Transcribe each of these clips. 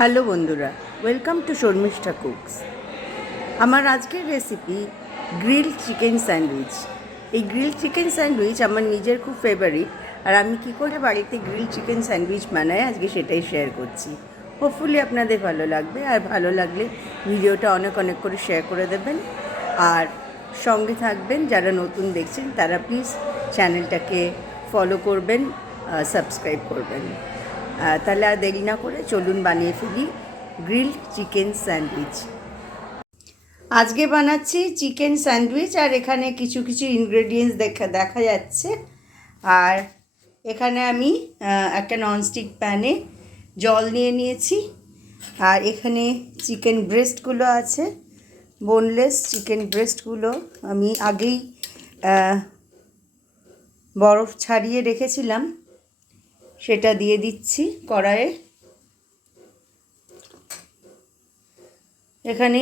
Hello বন্ধুরা, welcome to Sharmistha cooks. আমার আজকের রেসিপি গ্রিল চিকেন স্যান্ডউইচ। এই গ্রিল চিকেন স্যান্ডউইচ আমার নিজের খুব ফেভারিট, আর আমি কী করে বাড়িতে গ্রিল চিকেন স্যান্ডউইচ বানাই আজকে সেটাই শেয়ার করছি। হোপফুলি আপনাদের ভালো লাগবে, আর ভালো লাগলে ভিডিওটা অনেক অনেক করে শেয়ার করে দেবেন, আর সঙ্গে থাকবেন। যারা নতুন দেখছেন তারা প্লিজ চ্যানেলটাকে ফলো করবেন, সাবস্ক্রাইব করবেন। তাহলে আর দেরি না করে চলুন বানিয়ে ফেলি গ্রিলড চিকেন স্যান্ডউইচ। আজকে বানাচ্ছি চিকেন স্যান্ডউইচ, আর এখানে কিছু কিছু ইনগ্রেডিয়েন্টস দেখা যাচ্ছে। আর এখানে আমি একটা ননস্টিক প্যানে জল নিয়ে নিয়েছি, আর এখানে চিকেন ব্রেস্টগুলো আছে, বোনলেস চিকেন ব্রেস্টগুলো আমি আগেই বরফ ছাড়িয়ে রেখেছিলাম, সেটা দিয়ে দিচ্ছি কড়াইয়ে। এখানে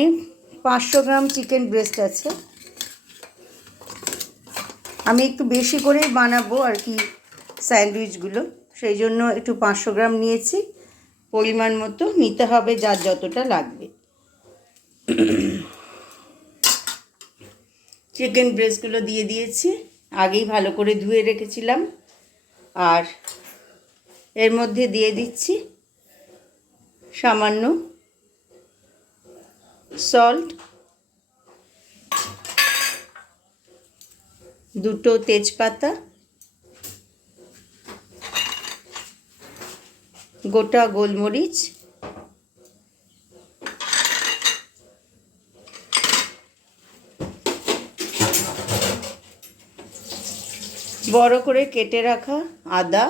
500 গ্রাম চিকেন ব্রেস্ট আছে। আমি একটু বেশি করেই বানাবো আর কি স্যান্ডউইচগুলো, সেই জন্য একটু 500 গ্রাম নিয়েছি। পরিমাণ মতো নিতে হবে, যার যতটা লাগবে। চিকেন ব্রেস্টগুলো দিয়ে দিয়েছি, আগেই ভালো করে ধুয়ে রেখেছিলাম। আর এর মধ্যে দিয়ে দিচ্ছি সামান্য সল্ট, দুটো তেজপাতা, গোটা গোলমরিচ, বড় করে কেটে রাখা আদা,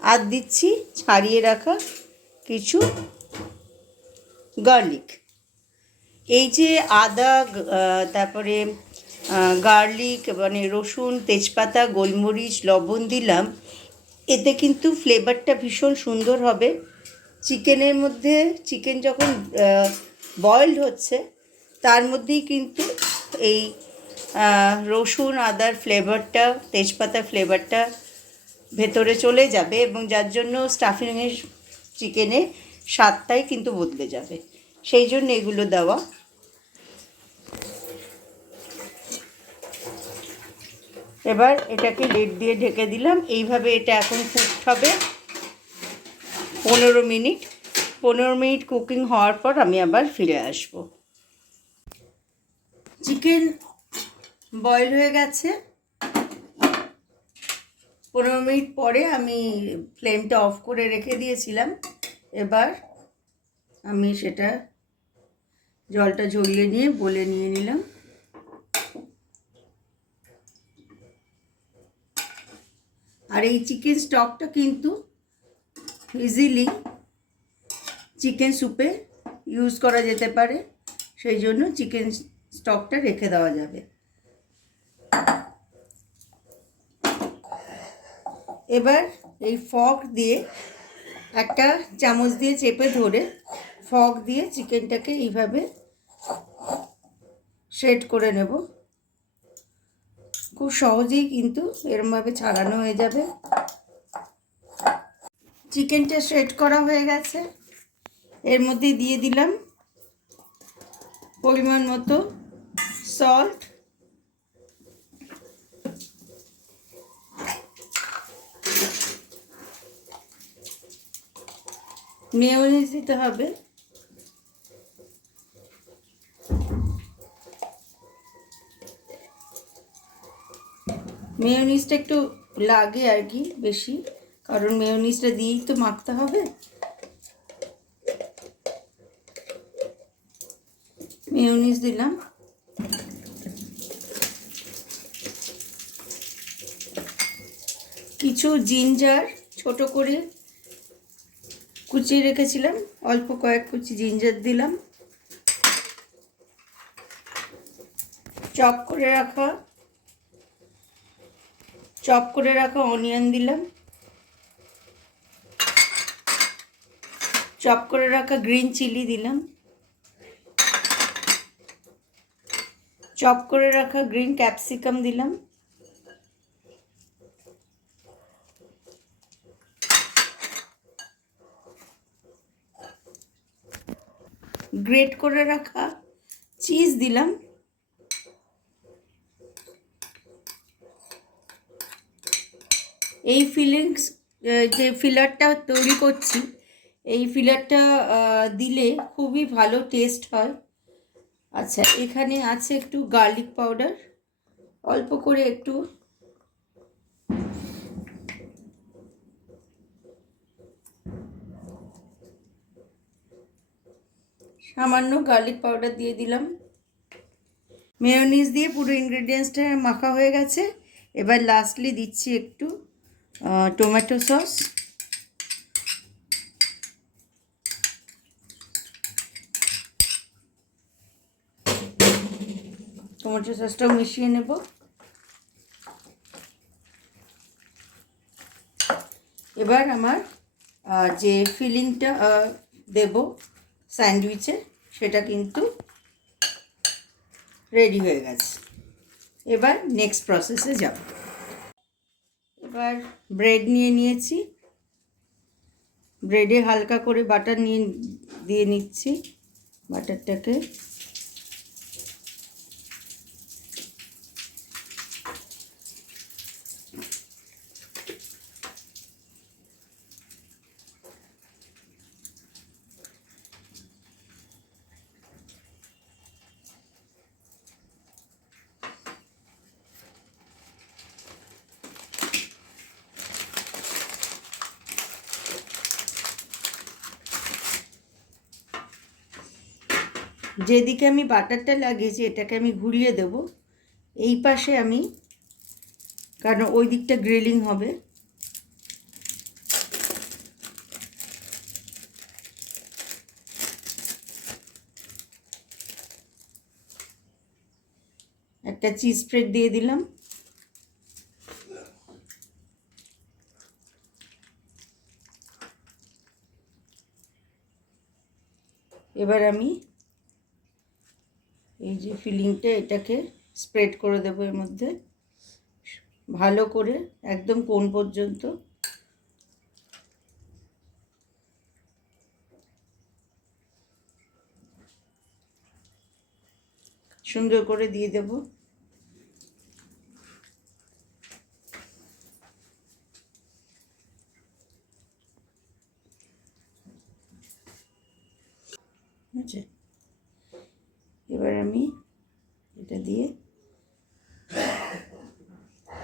আর দিচ্ছি ছাড়িয়ে রাখা কিছু গার্লিক। এই যে আদা, তারপরে গার্লিক, মানে রসুন, তেজপাতা, গোলমরিচ, লবণ দিলাম, এতে কিন্তু ফ্লেভারটা ভীষণ সুন্দর হবে চিকেনের মধ্যে। চিকেন যখন বয়েলড হচ্ছে তার মধ্যেই কিন্তু এই রসুন আদার ফ্লেভারটা, তেজপাতার ফ্লেভারটা ভেতরে চলে যাবে, এবং যার জন্য স্টাফিংয়ের চিকেনের স্বাদটাই কিন্তু বদলে যাবে। সেই জন্য এগুলো দেওয়া। এবার এটাকে লিড দিয়ে ঢেকে দিলাম। এইভাবে এটা এখন কুক হবে 15 মিনিট। 15 মিনিট কুকিং হওয়ার পর আমি আবার ফিরে আসব। চিকেন বয়েল হয়ে গেছে। 15 মিনিট পরে আমি ফ্লেমটা অফ করে রেখে দিয়েছিলাম। এবার আমি সেটা জলটা ঝরিয়ে নিয়ে বলে নিয়ে নিলাম। আর এই চিকেন স্টকটা কিন্তু ইজিলি চিকেন স্যুপে ইউজ করা যেতে পারে, সেই জন্য চিকেন স্টকটা রেখে দেওয়া যাবে। এবার এই ফর্ক দিয়ে, একটা চামচ দিয়ে চেপে ধরে ফর্ক দিয়ে চিকেনটাকে এইভাবে শেড করে নেব। খুব সহজেই কিন্তু এরমভাবে ছাড়ানো হয়ে যাবে। চিকেনটা শেড করা হয়ে গেছে। এর মধ্যে দিয়ে দিলাম পরিমাণ মতো সল্ট, মেয়োনিজ দিতে হবে, মেয়োনিজটা একটু লাগে আর কি বেশি, কারণ মেয়োনিজটা দিয়েই তো মাখতে হবে। মেয়োনিজ দিলাম। কিছু জিঞ্জার ছোট করে কুচিয়ে রেখেছিলাম, অল্প কয়েক কুচি জিঞ্জার দিলাম। চপ করে রাখা অনিয়ন দিলাম। চপ করে রাখা গ্রিন চিলি দিলাম। চপ করে রাখা গ্রিন ক্যাপসিকাম দিলাম। গ্রেট করে রাখা চিজ দিলাম। এই যে ফিলারটা তৈরি করছি, এই ফিলারটা দিলে খুবই ভালো টেস্ট হয়। আচ্ছা, এখানে আছে একটু গার্লিক পাউডার, অল্প করে একটু সামান্য গার্লিক পাউডার দিয়ে দিলাম। মেয়োনিজ দিয়ে পুরো ইনগ্রেডিয়েন্টসটা মাখা হয়ে গেছে। এবার লাস্টলি দিচ্ছি একটু টমেটো সস। টমেটো সসটাও মিশিয়ে নেব। এবার আমার যে ফিলিংটা দেব স্যান্ডউইচে, সেটা কিন্তু রেডি হয়ে গেছে। এবার নেক্সট প্রসেসে যাব। এবার ব্রেড নিয়ে নিয়েছি, ব্রেডে হালকা করে বাটার দিয়ে নিচ্ছি। বাটারটাকে যেদিকে আমি বাটারটা লাগিয়েছি এটাকে আমি ঘুরিয়ে দেব এই পাশে আমি, কারণ ওই দিকটা গ্রিলিং হবে। একটা চিজ স্প্রেড দিয়ে দিলাম। এবার আমি এই যে ফিলিংটা, এটাকে স্প্রেড করে দেবো এর মধ্যে ভালো করে, একদম কোণ পর্যন্ত। সুন্দর করে দিয়ে দেব। আচ্ছা, এবার আমি এটা দিয়ে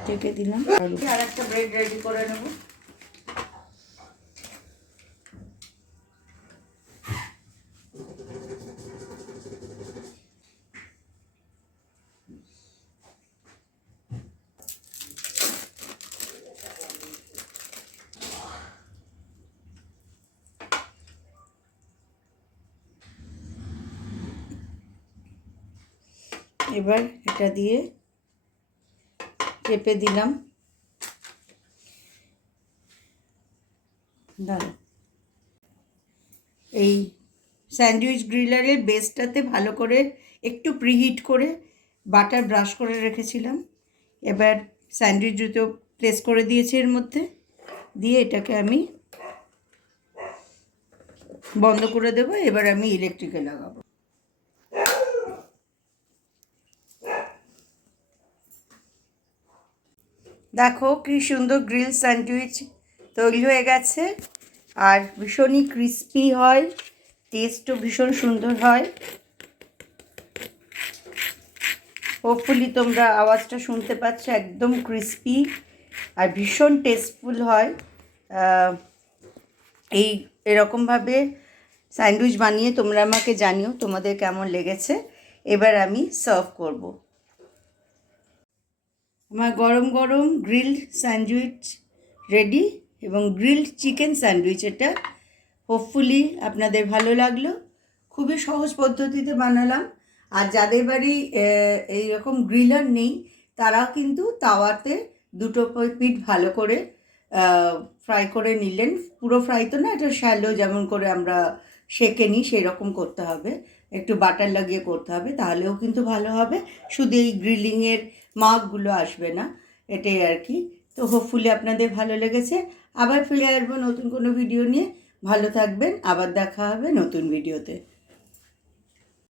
ঢেকে দিলাম। আর একটা ব্রেড রেডি করে নেব। এবার এটা দিয়ে চেপে দিলাম। এই স্যান্ডউইচ গ্রিলারের বেসটাতে ভালো করে একটু প্রিহিট করে বাটার ব্রাশ করে রেখেছিলাম। এবার স্যান্ডউইচ জুতো প্লেস করে দিয়েছি এর মধ্যে, দিয়ে এটাকে আমি বন্ধ করে দেব। এবার আমি ইলেকট্রিকে লাগাবো। দেখো কি সুন্দর গ্রিল স্যান্ডউইচ তৈরি হয়ে গেছে, আর ভীষণই ক্রিস্পি হয়, টেস্টও ভীষণ সুন্দর হয়। হোপফুলি তোমরা আওয়াজটা শুনতে পাচ্ছ, একদম ক্রিস্পি আর ভীষণ টেস্টফুল হয়। এরকমভাবে স্যান্ডউইচ বানিয়ে তোমরা আমাকে জানিও তোমাদের কেমন লেগেছে। এবার আমি সার্ভ করব। আমার গরম গরম গ্রিলড স্যান্ডউইচ রেডি, এবং গ্রিলড চিকেন স্যান্ডউইচ এটা। হোপফুলি আপনাদের ভালো লাগলো। খুবই সহজ পদ্ধতিতে বানালাম। আর যাদের বাড়ি এইরকম গ্রিলার নেই তারাও কিন্তু তাওয়াতে দুটো পিঠ ভালো করে ফ্রাই করে নিলেন। পুরো ফ্রাই তো না, এটা শ্যালো যেমন করে আমরা সেঁকে নিই সেই রকম করতে হবে, একটু বাটার লাগিয়ে করতে হবে, তাহলেও কিন্তু ভালো হবে। শুধু এই গ্রিলিংয়ের মার্কগুলো আসবে না, এটাই আর কি। তো হোপফুলি আপনাদের ভালো লেগেছে। আবার ফিরে আসবো নতুন কোনো ভিডিও নিয়ে। ভালো থাকবেন, আবার দেখা হবে নতুন ভিডিওতে।